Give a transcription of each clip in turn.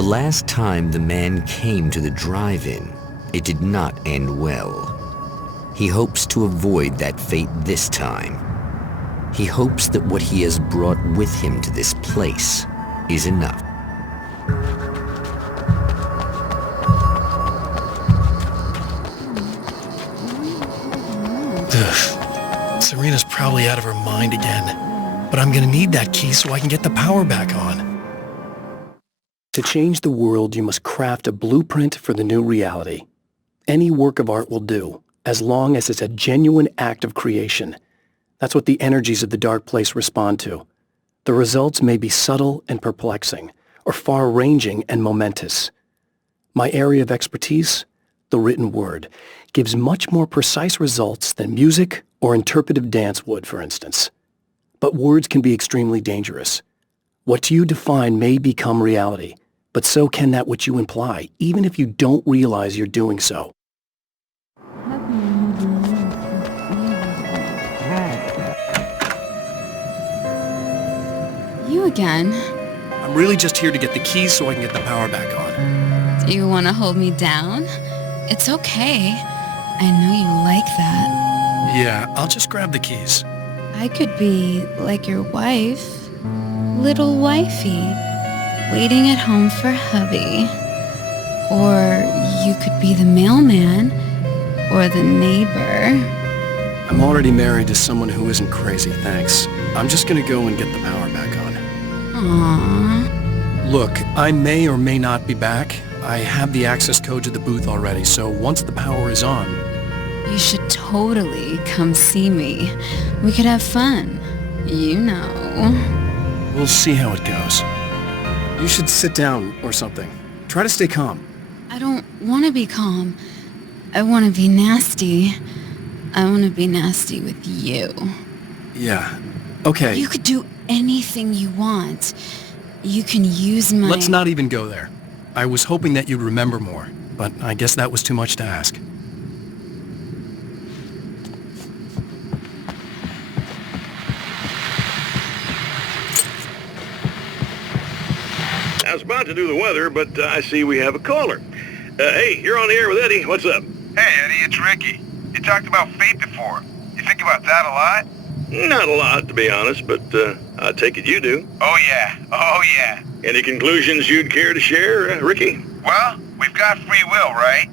The last time the man came to the drive-in, it did not end well. He hopes to avoid that fate this time. He hopes that what he has brought with him to this place is enough. Serena's probably out of her mind again, but I'm gonna need that key so I can get the power back on. To change the world, you must craft a blueprint for the new reality. Any work of art will do, as long as it's a genuine act of creation. That's what the energies of the dark place respond to. The results may be subtle and perplexing, or far-ranging and momentous. My area of expertise, the written word, gives much more precise results than music or interpretive dance would, for instance. But words can be extremely dangerous. What you define may become reality, but so can that which you imply, even if you don't realize you're doing so. You again? I'm really just here to get the keys so I can get the power back on. Do you want to hold me down? It's okay. I know you like that. Yeah, I'll just grab the keys. I could be like your wife, little wifey, waiting at home for hubby. Or you could be the mailman or the neighbor. I'm already married to someone who isn't crazy, thanks. I'm just gonna go and get the power back on. Aww. Look, I may or may not be back. I have the access code to the booth already, so once the power is on... You should totally come see me. We could have fun. You know. We'll see how it goes. You should sit down or something. Try to stay calm. I don't want to be calm. I want to be nasty. I want to be nasty with you. Yeah, okay. You could do anything you want. You can use my... Let's not even go there. I was hoping that you'd remember more, but I guess that was too much to ask. I was about to do the weather, but I see we have a caller. Hey, you're on the air with Eddie. What's up? Hey, Eddie, it's Ricky. You talked about fate before. You think about that a lot? Not a lot, to be honest, but I take it you do. Oh, yeah. Any conclusions you'd care to share, Ricky? Well, we've got free will, right?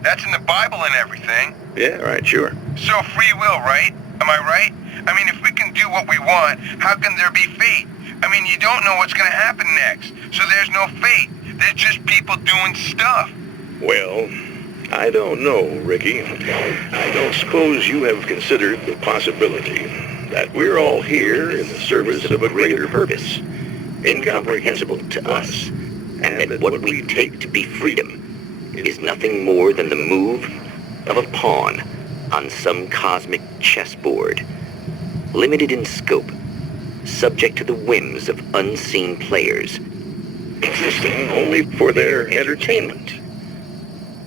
That's in the Bible and everything. Yeah, right, sure. So free will, right? Am I right? I mean, if we can do what we want, how can there be fate? I mean, you don't know what's going to happen next, so there's no fate. There's just people doing stuff. Well, I don't know, Ricky. I don't suppose you have considered the possibility that we're all here in the service of a greater purpose, incomprehensible to us, and that what we take to be freedom is nothing more than the move of a pawn on some cosmic chessboard, limited in scope, subject to the whims of unseen players, existing only for their entertainment.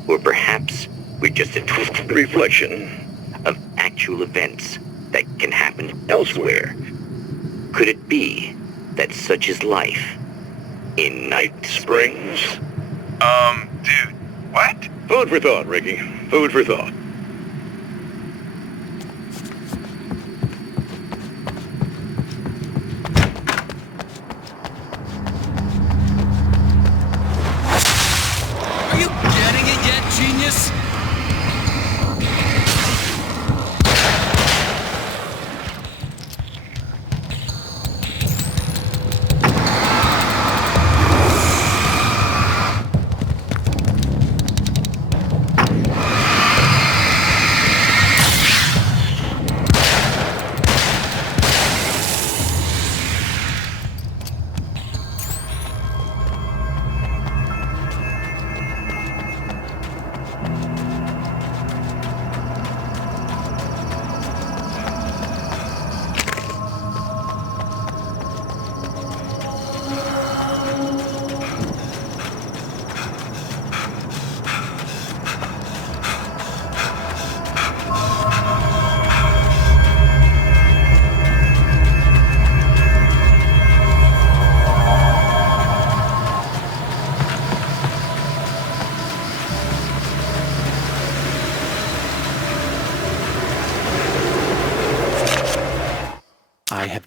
Or perhaps we're just a twisted reflection of actual events that can happen elsewhere. Could it be that such is life in Night Springs? Dude, what? Food for thought, Ricky. Food for thought. Are you getting it yet, genius?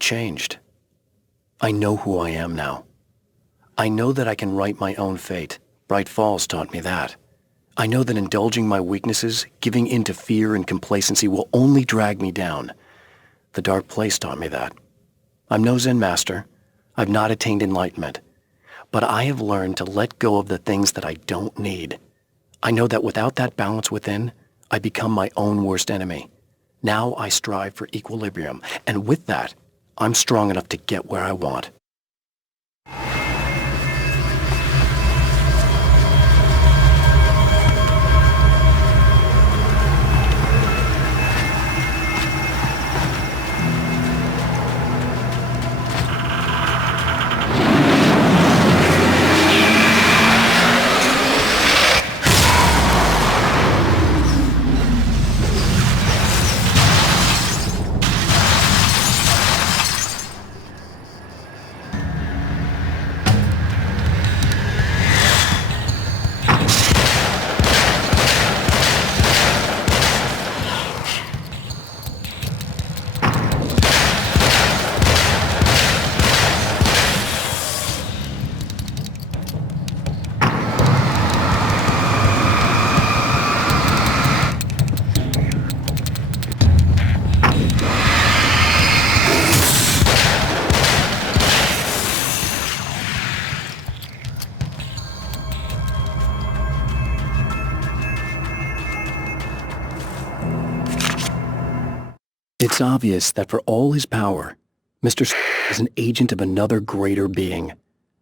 changed. I know who I am now. I know that I can write my own fate. Bright Falls taught me that. I know that indulging my weaknesses, giving in to fear and complacency will only drag me down. The dark place taught me that. I'm no Zen master. I've not attained enlightenment. But I have learned to let go of the things that I don't need. I know that without that balance within, I become my own worst enemy. Now I strive for equilibrium, and with that, I'm strong enough to get where I want. It's obvious that for all his power, Mr. is an agent of another greater being.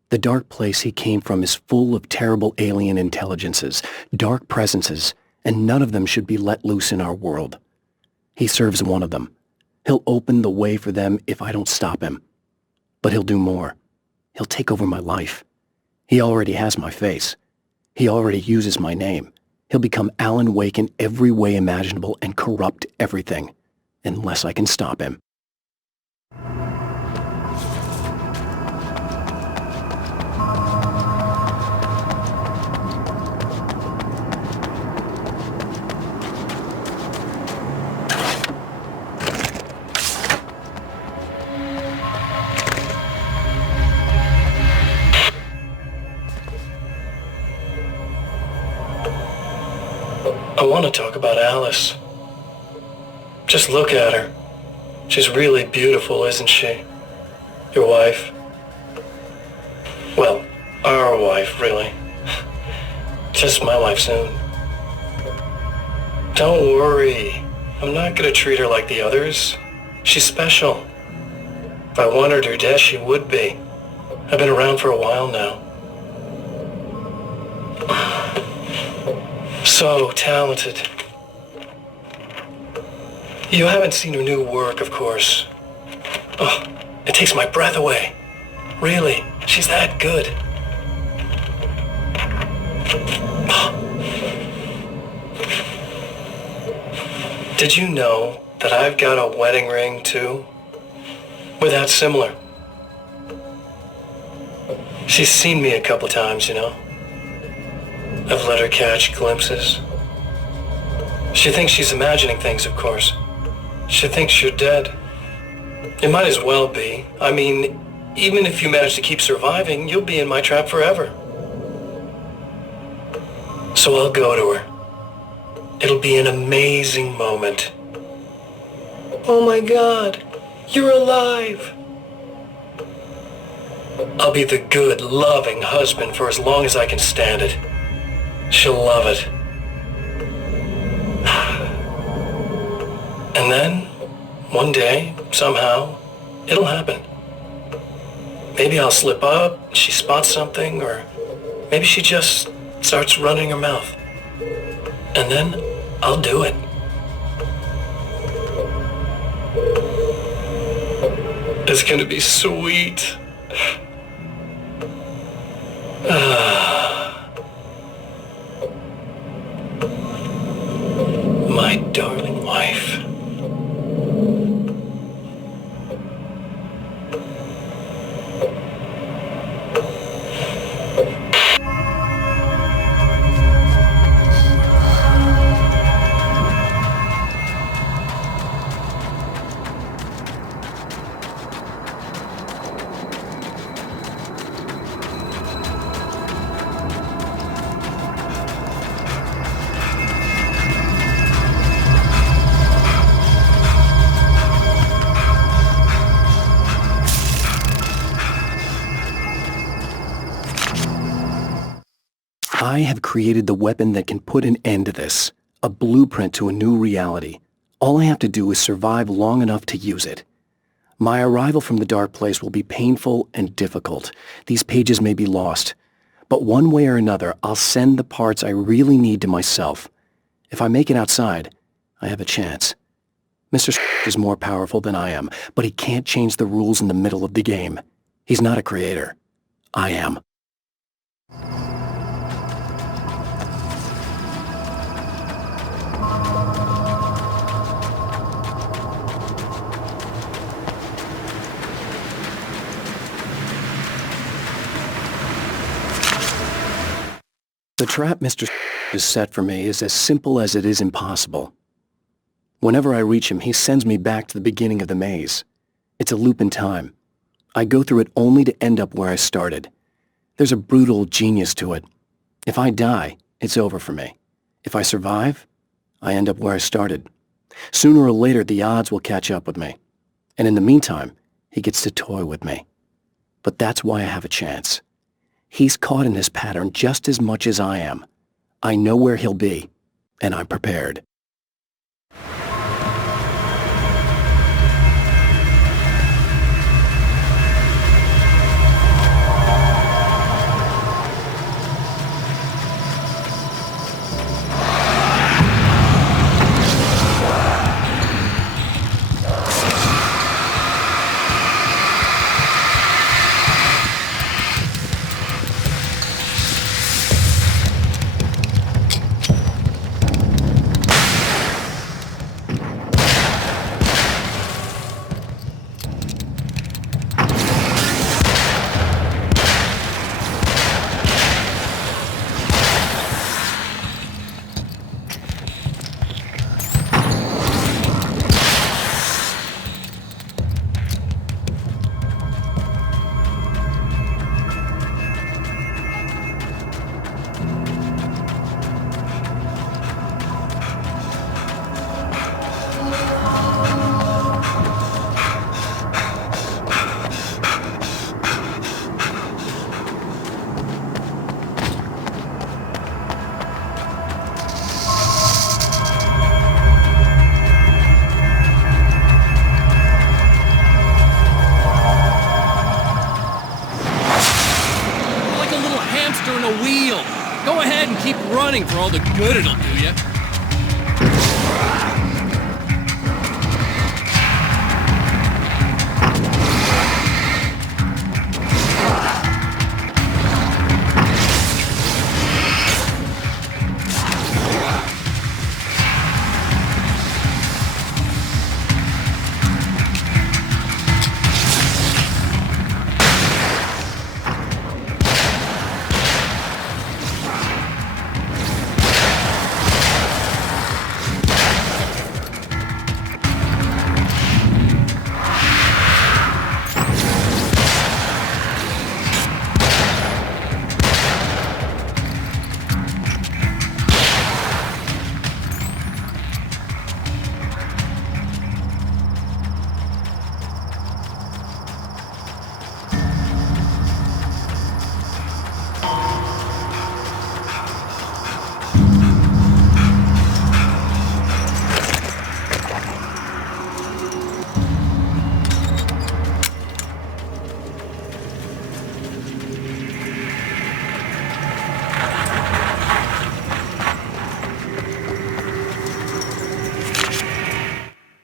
The dark place he came from is full of terrible alien intelligences, dark presences, and none of them should be let loose in our world. He serves one of them. He'll open the way for them if I don't stop him. But he'll do more. He'll take over my life. He already has my face. He already uses my name. He'll become Alan Wake in every way imaginable and corrupt everything. Unless I can stop him. I want to talk about Alice. Just look at her. She's really beautiful, isn't she? Your wife. Well, our wife, really. Just my wife soon. Don't worry. I'm not gonna treat her like the others. She's special. If I wanted her dead, she would be. I've been around for a while now. So talented. You haven't seen her new work, of course. Oh, it takes my breath away. Really, she's that good. Did you know that I've got a wedding ring, too? We're that similar. She's seen me a couple times, you know. I've let her catch glimpses. She thinks she's imagining things, of course. She thinks you're dead. It might as well be. I mean, even if you manage to keep surviving, you'll be in my trap forever. So I'll go to her. It'll be an amazing moment. Oh my God, you're alive. I'll be the good, loving husband for as long as I can stand it. She'll love it. And then, one day, somehow, it'll happen. Maybe I'll slip up, she spots something, or maybe she just starts running her mouth. And then, I'll do it. It's gonna be sweet. My darling wife. I have created the weapon that can put an end to this, a blueprint to a new reality. All I have to do is survive long enough to use it. My arrival from the dark place will be painful and difficult. These pages may be lost. But one way or another, I'll send the parts I really need to myself. If I make it outside, I have a chance. Mr. is more powerful than I am, but he can't change the rules in the middle of the game. He's not a creator. I am. The trap Mr. has set for me is as simple as it is impossible. Whenever I reach him, he sends me back to the beginning of the maze. It's a loop in time. I go through it only to end up where I started. There's a brutal genius to it. If I die, it's over for me. If I survive, I end up where I started. Sooner or later, the odds will catch up with me. And in the meantime, he gets to toy with me. But that's why I have a chance. He's caught in this pattern just as much as I am. I know where he'll be, and I'm prepared. For all the good it'll do you.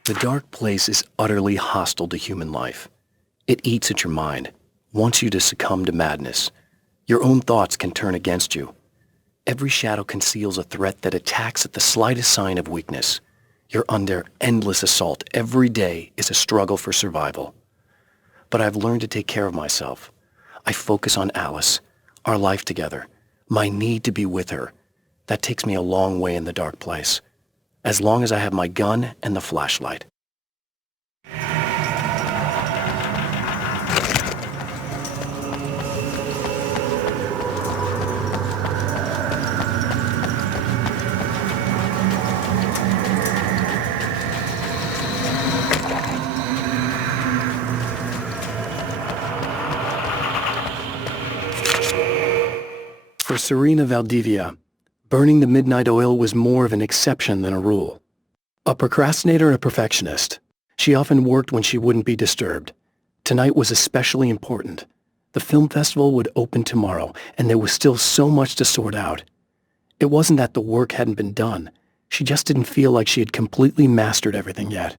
The dark place is utterly hostile to human life. It eats at your mind, wants you to succumb to madness. Your own thoughts can turn against you. Every shadow conceals a threat that attacks at the slightest sign of weakness. You're under endless assault. Every day is a struggle for survival. But I've learned to take care of myself. I focus on Alice, our life together, my need to be with her. That takes me a long way in the dark place. As long as I have my gun and the flashlight. For Serena Valdivia, burning the midnight oil was more of an exception than a rule. A procrastinator and a perfectionist, she often worked when she wouldn't be disturbed. Tonight was especially important. The film festival would open tomorrow, and there was still so much to sort out. It wasn't that the work hadn't been done. She just didn't feel like she had completely mastered everything yet.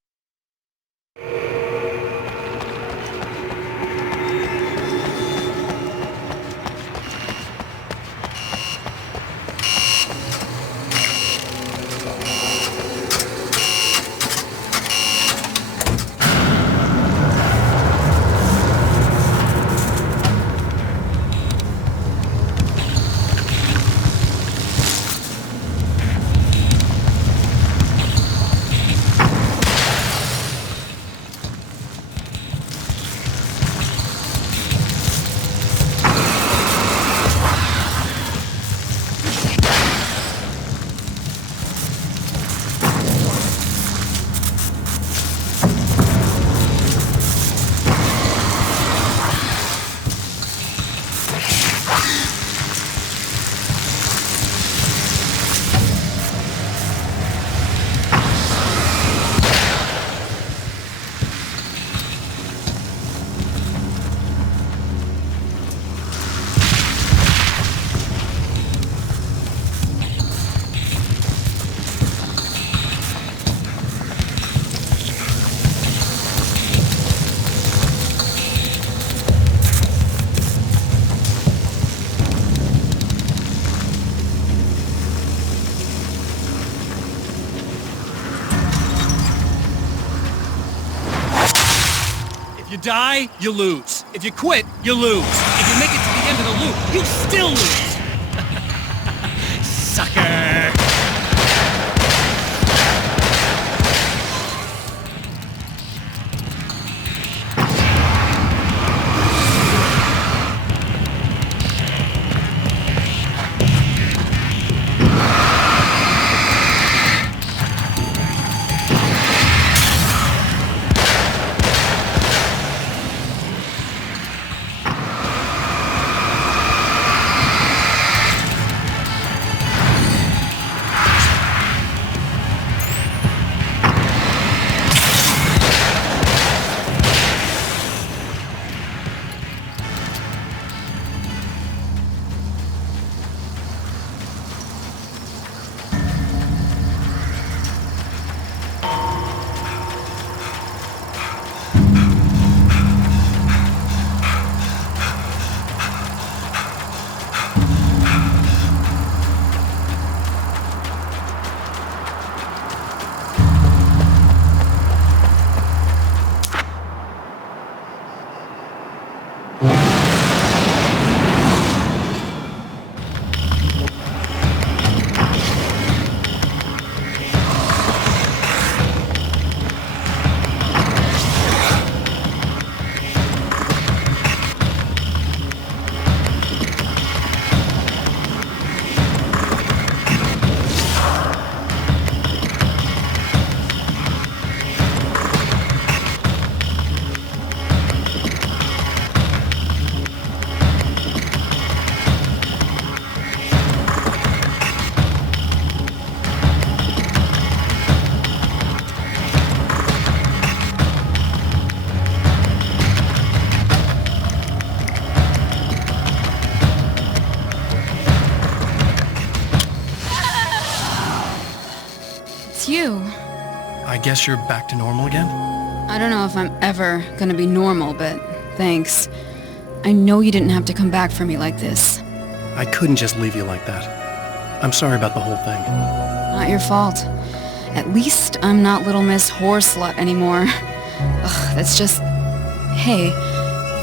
If you die, you lose. If you quit, you lose. If you make it to the end of the loop, you still lose. Sucker! You. I guess you're back to normal again? I don't know if I'm ever gonna be normal, but thanks. I know you didn't have to come back for me like this. I couldn't just leave you like that. I'm sorry about the whole thing. Not your fault. At least I'm not Little Miss Whore Slut anymore. Ugh, that's just... Hey,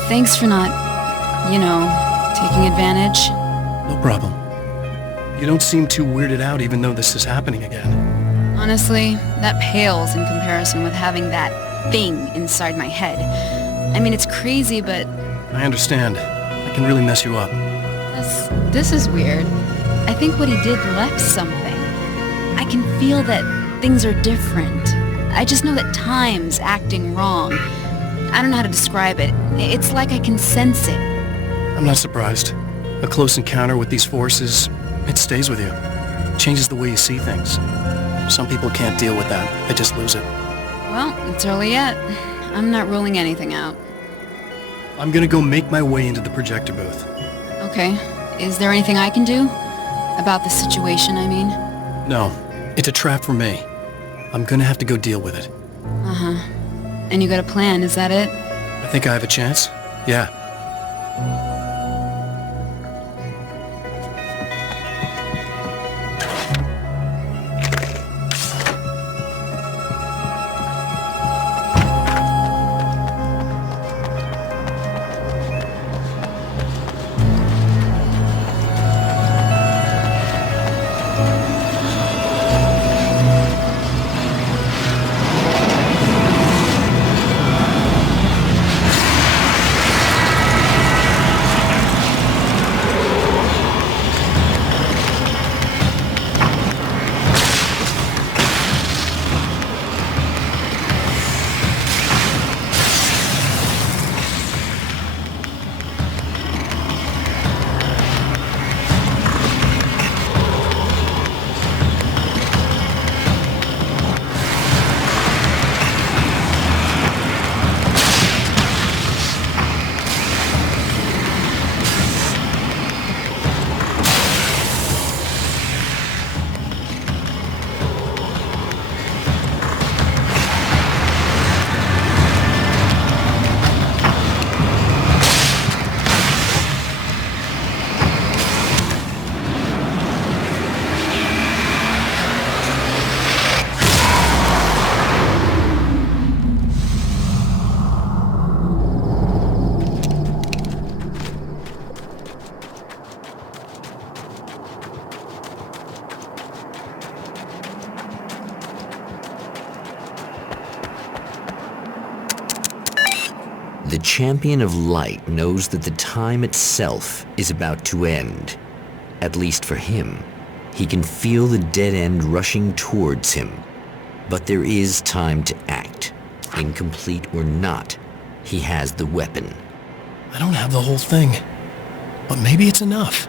thanks for not, taking advantage. No problem. You don't seem too weirded out even though this is happening again. Honestly, that pales in comparison with having that thing inside my head. I mean, it's crazy, but... I understand. I can really mess you up. This is weird. I think what he did left something. I can feel that things are different. I just know that time's acting wrong. I don't know how to describe it. It's like I can sense it. I'm not surprised. A close encounter with these forces, it stays with you. Changes the way you see things. Some people can't deal with that. They just lose it. Well, it's early yet. I'm not ruling anything out. I'm gonna go make my way into the projector booth. Okay. Is there anything I can do? About the situation, I mean? No, it's a trap for me. I'm gonna have to go deal with it. Uh-huh. And you got a plan, is that it? I think I have a chance. Yeah. The champion of light knows that the time itself is about to end. At least for him. He can feel the dead end rushing towards him. But there is time to act. Incomplete or not, he has the weapon. I don't have the whole thing, but maybe it's enough.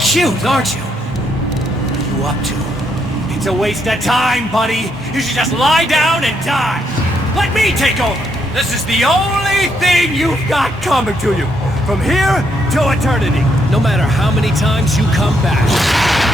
Cute, aren't you? What are you up to? It's a waste of time, buddy. You should just lie down and die. Let me take over. This is the only thing you've got coming to you. From here to eternity. No matter how many times you come back.